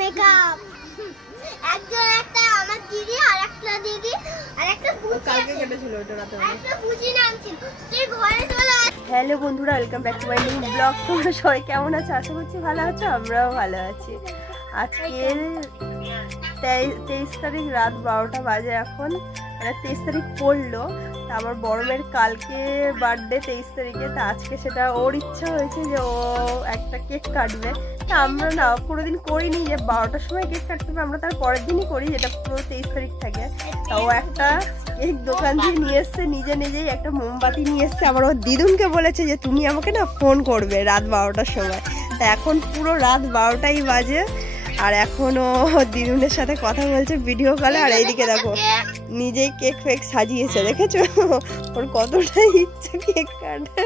Makeup একজন একটা আমার দিদি আর একটা দিদি আর একটা কালকে কেটেছিল ওটা রাতে একটা বুঝি নাম ছিল সেই ঘরে চলে আসে। হ্যালো বন্ধুরা, welcome back to my new blog. তোমরা সবাই কেমন আছো? আশা করছি ভালো আছো, আমরাও ভালো আছি। আজকে 23 তারিখ রাত 12টা বাজে এখন, মানে 23 তারিখ পড়লো। তা আমার বড় মেয়ের কালকে বার্থডে 23 তারিখে, তা আজকে সেটা ওর ইচ্ছা হয়েছে যে ও একটা কেক কাটবে। তা আমরা না কোনোদিন করিনি যে 12টার সময় কেক কাটতে হবে, আমরা তার পরের দিনই করি যেটা পুরো 23 তারিখ থাকে। তা ও একটা কেক দোকান দিয়ে নিয়ে এসছে, নিজেই একটা মোমবাতি নিয়ে এসছে। আবার ওর দিদুনকে বলেছে যে তুমি আমাকে না ফোন করবে রাত 12টার সময়। তা এখন পুরো রাত 12টাই বাজে আর এখনও দিদুনের সাথে কথা বলছে ভিডিও কলে। আর এইদিকে দেখো নিজেই কেক ফেক সাজিয়েছে, দেখেছো? ওর কতটা ইচ্ছা কেক কাটে।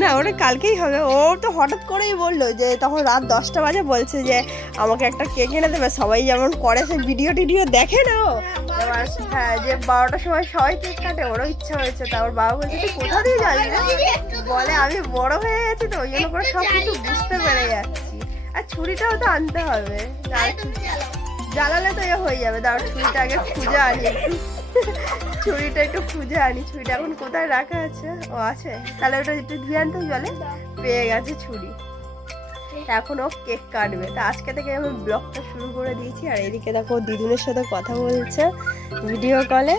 না ওটা কালকেই হবে। ও তো হঠাৎ করেই বললো যে, তখন রাত 10টা বাজে বলছে যে আমাকে একটা কেক এনে দেবে। সবাই যেমন করে সে ভিডিও টিডিও দেখে না ও, হ্যাঁ, যে 12টার সময় সবাই কেক কাটে, ওরও ইচ্ছা হয়েছে। তা ওর বাবা বলছে তুই কোথা দিয়ে জানলি? বলে আমি বড় হয়ে গেছি তো ওই জন্য করে সব কিছু বুঝতে পেরে যাচ্ছি। আর ছুরিটাও তো আনতে হবে, জ্বালালে তো এ হয়ে যাবে। তার ছুরিটা আগে খুঁজে আনি, ছুরিটা একটু খুঁজে আনি। ছুরিটা এখন কোথায় রাখা আছে? ও আছে, তাহলে ওটা একটু ধুয়ে আনতে জলে। পেয়ে গেছে ছুরি, এখন ও কেক কাটবে। তা আজকে থেকে আমি ব্লগটা শুরু করে দিয়েছি। আর এদিকে দেখো দিদুনের সাথে কথা বলছে ভিডিও কলে,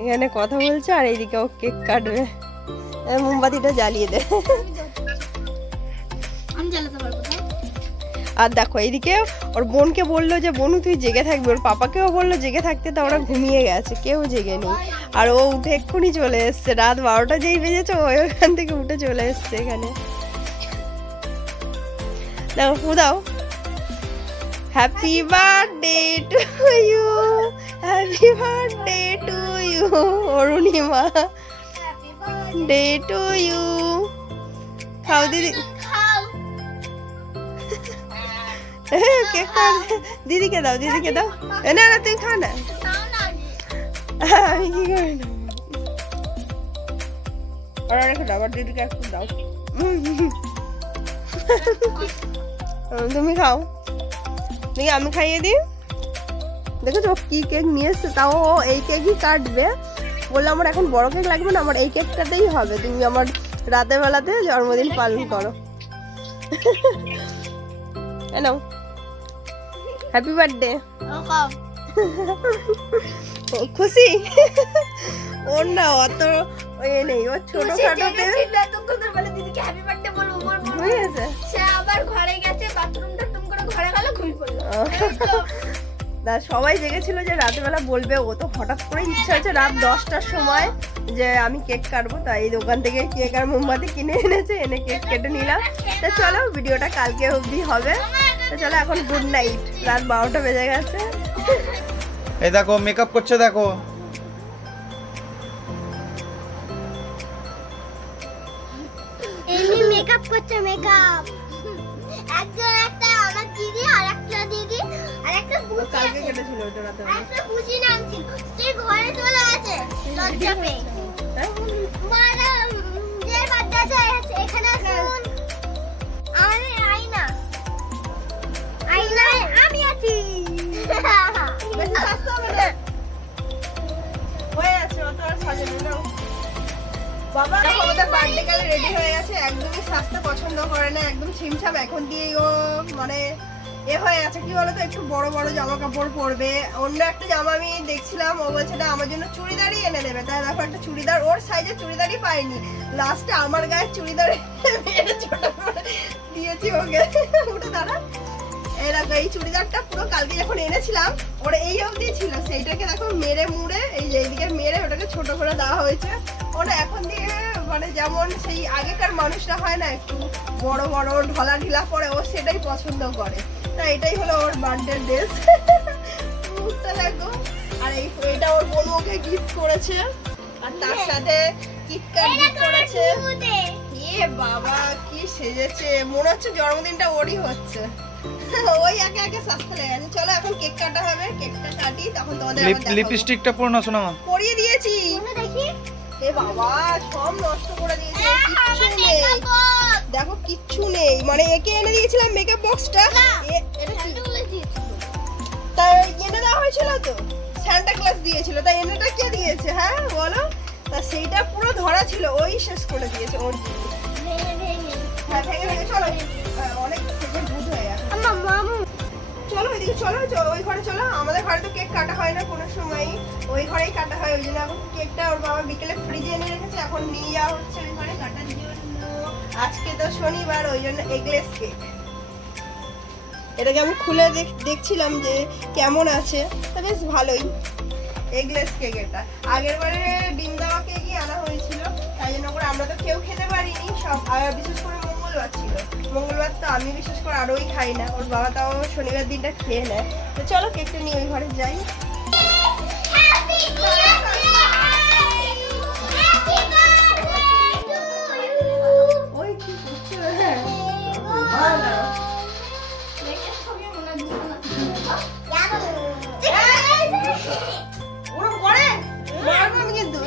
এখানে কথা বলছে আর এইদিকে ও কেক কাটবে। মোমবাতিটা জ্বালিয়ে দে। আর দেখো এইদিকে ওর বোনকে বললো যে বনু তুই জেগে থাকবি, ওর পাপাকেও বললো জেগে থাকতে, তা ওরা ঘুমিয়ে গেছে, কেউ জেগে নেই। আর ও উঠে এক্ষুনি চলে এসছে, রাত 12টা যেই বেজেছে ও ওখান থেকে উঠে চলে এসছে এখানে। দেখো ফুদাও, happy birthday to you, happy birthday to you Arunima, day to you. খাও দিদি, দিদিকে দাও, দিদিকে দাও। না না তুই খা না, আমি কি করি না। ওরা রেখে দাও, আবার দিদিকে একটু দাও। তুমি খাও, দেখি আমি খাইয়ে দিই। দেখেছো কি কেক নিয়ে এসছে, তাও এই কেকই কাটবে। বললাম আমার এখন বড় কেক লাগবে না, আমার এই কেকটাতেই হবে, তুমি আমার রাতের বেলাতে জন্মদিন পালন করো। নাও, হ্যাপি বার্থডে। খুশি? ওর না অত এ নেই, ওর ছোট খাটোতে সবাই জেগেছিল যে রাতের বেলা বলবে। ও তো হঠাৎ করে ইচ্ছা হয়েছে রাত 10টার সময় যে আমি কেক কাটবো। তাই এই দোকান থেকে কেক আর মোমবাতি কিনে এনেছে, এনে কেক কেটে নিলাম। তা চলো ভিডিওটা কালকে অবধি হবে। তো চলো এখন গুড নাইট, রাত 12টা বেজে গেছে। এই দেখো মেকআপ করছে, দেখো এমনি মেকআপ করছে। মেকআপ একজন একটা আমার দিদি আর একটা দিদি আর একটা বুঝি কালকে কেটেছিল ওটা রাতে একটা বুঝি নাম ছিল সেই ঘরে চলে আসে লজ্জা পেয়ে। মারা যে বাচ্চাটা এখানে আসুন, আরে আয়না আয়না আমি আছি। বেশি সস্তা হবে হয়ে আছে, অত আর সাজানো না। বাবা আমাদের বার্থডে কালে রেডি হয়ে গেছে, একদমই সাজতে পছন্দ করে না, একদম ছিমছাম। এখন দিয়ে ও মানে এ হয়ে আছে, কি বলতো একটু বড় বড় জামা কাপড় পরবে। অন্য একটা জামা আমি দেখছিলাম, ও বলছে না আমার জন্য চুড়িদারই এনে দেবে। তাই দেখো একটা চুড়িদার, ওর সাইজের চুড়িদারই পাইনি, লাস্টে আমার গায়ে চুড়িদার ছোট করে দিয়েছি ওকে। উঠে দাঁড়া, এই দেখো এই চুড়িদারটা পুরো কালকে যখন এনেছিলাম ওর এই অবধি ছিল, সেইটাকে দেখো মেরে মুড়ে এই যে এইদিকে মেরে ওটাকে ছোট করে দেওয়া হয়েছে। ওটা এখন দিয়ে মানে যেমন সেই আগেকার মানুষরা হয় না একটু বড় বড় ঢলা ঢিলা পরে, ও সেটাই পছন্দ করে। তা এটাই হলো ওর বার্থডে ড্রেস। মুখটা দেখো। আর এইটা ওর বোন ওকে গিফট করেছে, আর তার সাথে কিটক্যাট গিফট করেছে। এ বাবা কি সেজেছে, মনে হচ্ছে জন্মদিনটা ওরই হচ্ছে। ওই একে একে সাজতে লেগেছে। চলো এখন কেক কাটা হবে, কেকটা কাটি তখন তোমাদের আবার দেখাবো। লিপস্টিকটা পরো না সোনা মা। পরিয়ে দিয়েছি। দেখি এ বাবা সব নষ্ট করে দিয়েছে, কিচ্ছু নেই। দেখো কিচ্ছু নেই, মানে একে এনে দিয়েছিলাম মেকআপ বক্সটা, তাই এনে দেওয়া হয়েছিল তো, সান্টা ক্লজ দিয়েছিল, তাই এনেটা কে দিয়েছে হ্যাঁ বলো? তা সেইটা পুরো ধরা ছিল, ওই শেষ করে দিয়েছে ওর জিনিস। হ্যাঁ ভেঙে ভেঙে চলো, অনেক সেজে বুঝ হয়ে গেছে। চলো ওইদিকে চলো, ওই ঘরে চলো। আমাদের ঘরে তো কেক কাটা হয় না কোনো সময়ই, ওই ঘরেই কাটা হয়। ওই জন্য এখন কেকটা ওর বাবা বিকেলে ফ্রিজে এনে রেখেছে, এখন নিয়ে যাওয়া হচ্ছে ওই ঘরে কাটার জন্য। আজকে তো শনিবার, ওই জন্য এগলেস কেক। এটাকে আমি খুলে দেখছিলাম যে কেমন আছে, তা বেশ ভালোই এগলেস কেক। এটা আগের বারে ডিম দেওয়া কেকই আনা হয়েছিল, তাই জন্য করে আমরা তো কেউ খেতে পারিনি সব। বিশেষ করে মঙ্গলবার ছিল, মঙ্গলবার তো আমি বিশেষ করে আরোই খাই না, ওর বাবা তাও শনিবার দিনটা খেয়ে নেয়। তো চলো কেকটা নিয়ে ওই ঘরে যাই। ওই কি করছো? হ্যাঁ ওরম করে মারবো আমি কিন্তু।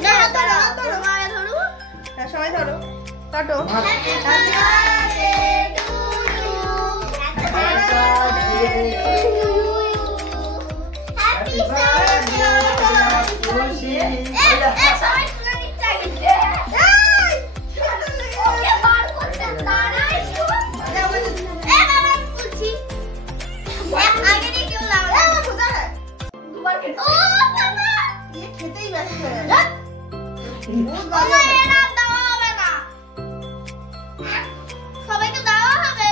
সবাই ধরো, কাটো। খেতেই ব্যস্ত সবাইকে দেওয়া হবে।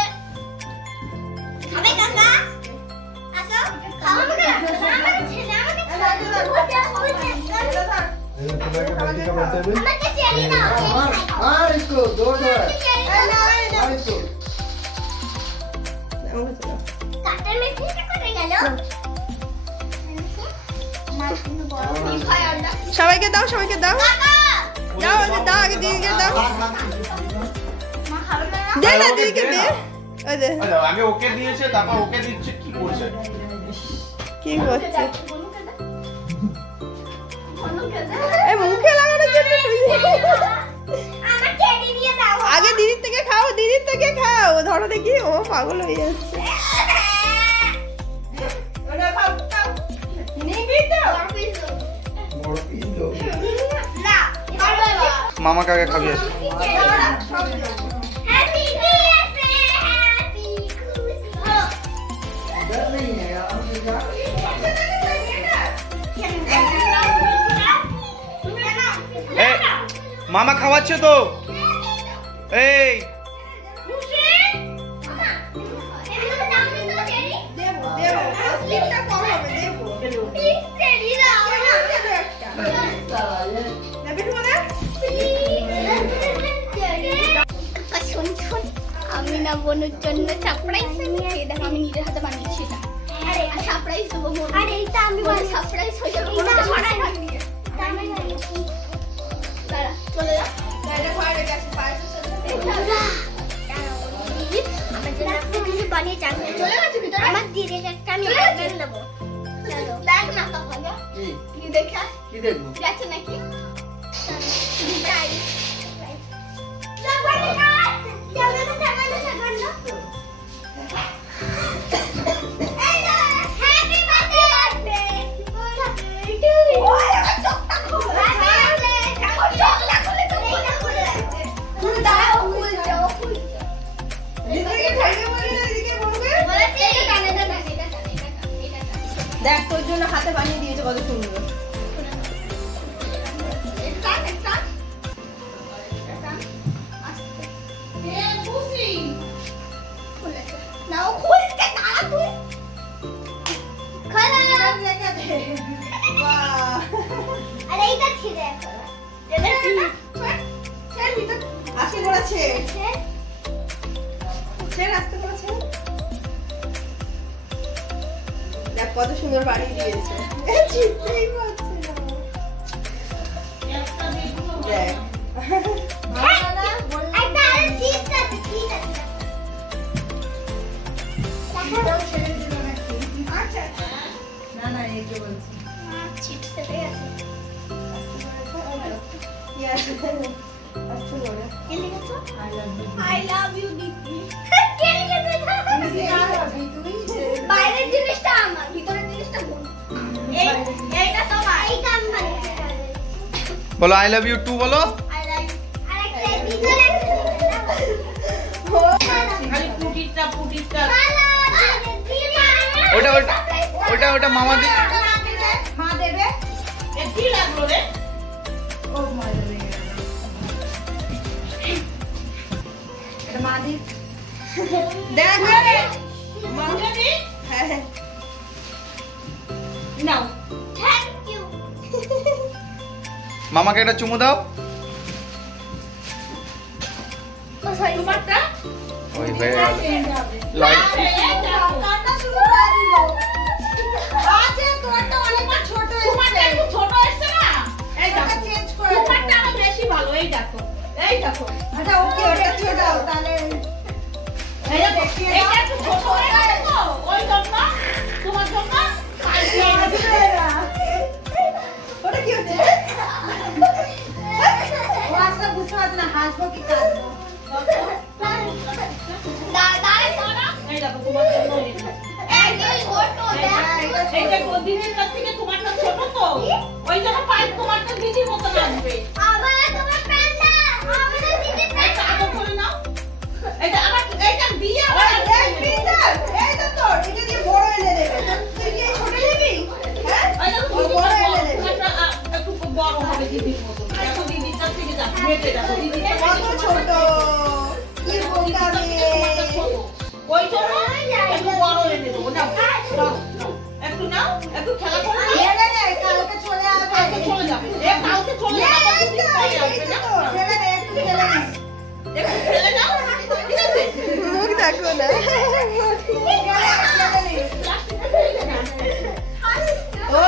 খাবে কাকা? আসো খাওয়া হবে। আমার ছেলে আমাকে আমাকে চেরি দাও। इसको दो কাটার মেশিনটা কোথায় গেল? সবাইকে দাও, সবাইকে দাও, দাও দাও, আগে দিদিকে দাও, দে না দিদিকে দে। ওই দে আগে ওকে দিয়েছে, তারপর ওকে দিচ্ছে, কি করছে? কি করছে? এই মুখে লাগানোর জন্য আমার টেডি দিয়ে দাও। আগে দিদির থেকে খাও, দিদির থেকে খাও। ধরো দেখি, ও পাগল হয়ে যাচ্ছে। ওটা খাও, খাও। নিবি তো? না, পারবে না। মামাকে আগে খাবি আসো। হ্যাপি বার্থডে, হ্যাপি খুশি। এই মামা খাওয়াচ্ছে তো। এই দেবো দেবো, স্লিপটা কম হবে, দেবো। আমি না বোনের জন্য সারপ্রাইজ নিয়ে দেখো, আমি নিজের হাতে বানিয়েছি এটা। আরে সারপ্রাইজ দেবো বোন। আরে এটা আমি সারপ্রাইজ হয়ে যাবে বোন। এটা বানিয়ে আমি বানিয়েছি। দাঁড়া চলে যা। এটা ঘরে গেছে, পায়েসের সাথে। আমার জন্য একটা কিছু বানিয়ে চান। চলে গেছে ভিতরে। আমার দিদির একটা আমি ব্যাগ নেবো। চলো ব্যাগ না তো ভালো। কি দেখা? কি দেখবো? গেছে নাকি? সারপ্রাইজ। সারপ্রাইজ। যাবে না যাবে না যাবে না। Happy birthday to you. ওরে চোখটা খোলো। চোখটা খুলে তো খুলে। তুমি দাও খুলছো খুলছো। দিদিকে খাইয়ে বলি না, দিদিকে বলবে। বলেছি এটা টানে এটা টানে এটা টানে এটা টানে। দেখ তোর জন্য হাতে বানিয়ে দিয়েছে, কত সুন্দর। আজকে করেছে, আজকে করেছে। দেখ কত সুন্দর বানিয়ে দিয়েছে। চিনতেই পারছি না। দেখ না না, এই যে বলছি কি আছে? আচ্ছা বলে I love you দিদি বাইরের জিনিসটা আমার ভিতরের জিনিসটা বোন এইটা তোমার এইটা আমি বানিয়েছি বলো আই লাভ ইউ টু বলো I love you আরেকটা ভিতরে খালি পুটিটা ওটা মামা দি মা দেবে এ কি লাগলো রে ও মা দেবে এটা মা দি দেখ রে মা জানি হ্যাঁ নাও থ্যাংক ইউ মামাকে একটা চুমু দাও ও সরি তোমারটা ওই হয়ে গেল লাইট কান্না শুরু করে দিল আছে তোরটা অনেক ছোট তোমারটা একটু ছোট এসছে না এই এটা দেখো চেঞ্জ করে তোমারটা আমার বেশি ভালো এই দেখো আচ্ছা ওকে ওটা ছেড়ে দাও তাহলে এই দেখো এইটা একটু ছোট হয়ে গেছে তো ওই জন্য তোমার জন্য ওটা কি হচ্ছে ও আসলে বুঝতে পারছে না হাসবো কি কাঁদবো দাঁড়াই দাঁড়া এই দেখো তোমার জন্য এই যে ছোট এইটা দিদির কাছ থেকে তোমারটা ছোট তো ওই জন্য পাই তোমারটা দিদির মতো লাগবে আবার তোমার প্যান্টটা আমাদের দিদি একটা আদর করে নাও এটা আবার এইটা দিয়ে আবার এই পিটার এই তো তোর এটা দিয়ে বড় এনে দেবে তুই কি ছোট নিবি হ্যাঁ এই দেখো ও বড় এনে দেবে তোমারটা একটু বড় হবে দিদির মতো দেখো দিদির কাছ থেকে যা মেটে দেখো দিদির কত ছোট কি বোকা মেয়ে ওই জন্য একটু বড় এনে দেবো নাও নাও, নাও। একটু নাও একটু খেলা করো না ছেড়ে দে কালকে চলে আসবে কালকে চলে যাবে কালকে চলে যাবে দুদিন পরে আসবে না ছেড়ে দে একটু খেলে নিস একটু খেলে নাও ঠিক আছে মুখ দেখো না ও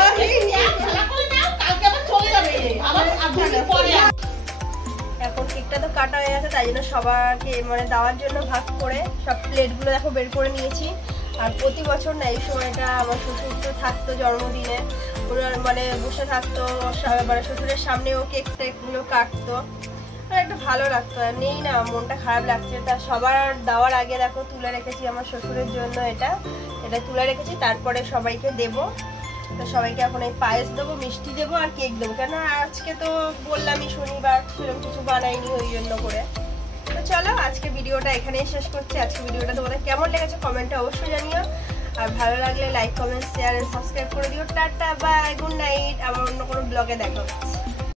খেলা করে নাও কালকে আবার চলে যাবে আবার দুদিন পরে আসবে এখন কেকটা তো কাটা হয়ে গেছে তাই জন্য সবাইকে মানে দেওয়ার জন্য ভাগ করে সব প্লেটগুলো দেখো বের করে নিয়েছি আর প্রতি বছর না এই সময়টা আমার শ্বশুর তো থাকতো জন্মদিনে ওনার মানে বসে থাকতো মানে শ্বশুরের সামনেও কেক টেকগুলো কাটতো আর একটু ভালো লাগতো আর নেই না মনটা খারাপ লাগছে তা সবার দেওয়ার আগে দেখো তুলে রেখেছি আমার শ্বশুরের জন্য এটা তুলে রেখেছি তারপরে সবাইকে দেবো তো সবাইকে এখন এই পায়েস দেবো মিষ্টি দেবো আর কেক দেবো কেন আজকে তো বললামই শনিবার সেরকম কিছু বানাইনি ওই জন্য করে তো চলো আজকে ভিডিওটা এখানেই শেষ করছি আজকে ভিডিওটা তোমাদের কেমন লেগেছে কমেন্টে অবশ্যই জানিও আর ভালো লাগলে লাইক কমেন্ট শেয়ার আর সাবস্ক্রাইব করে দিও টাটা বাই গুড নাইট আবার অন্য কোনো ব্লগে দেখা হচ্ছে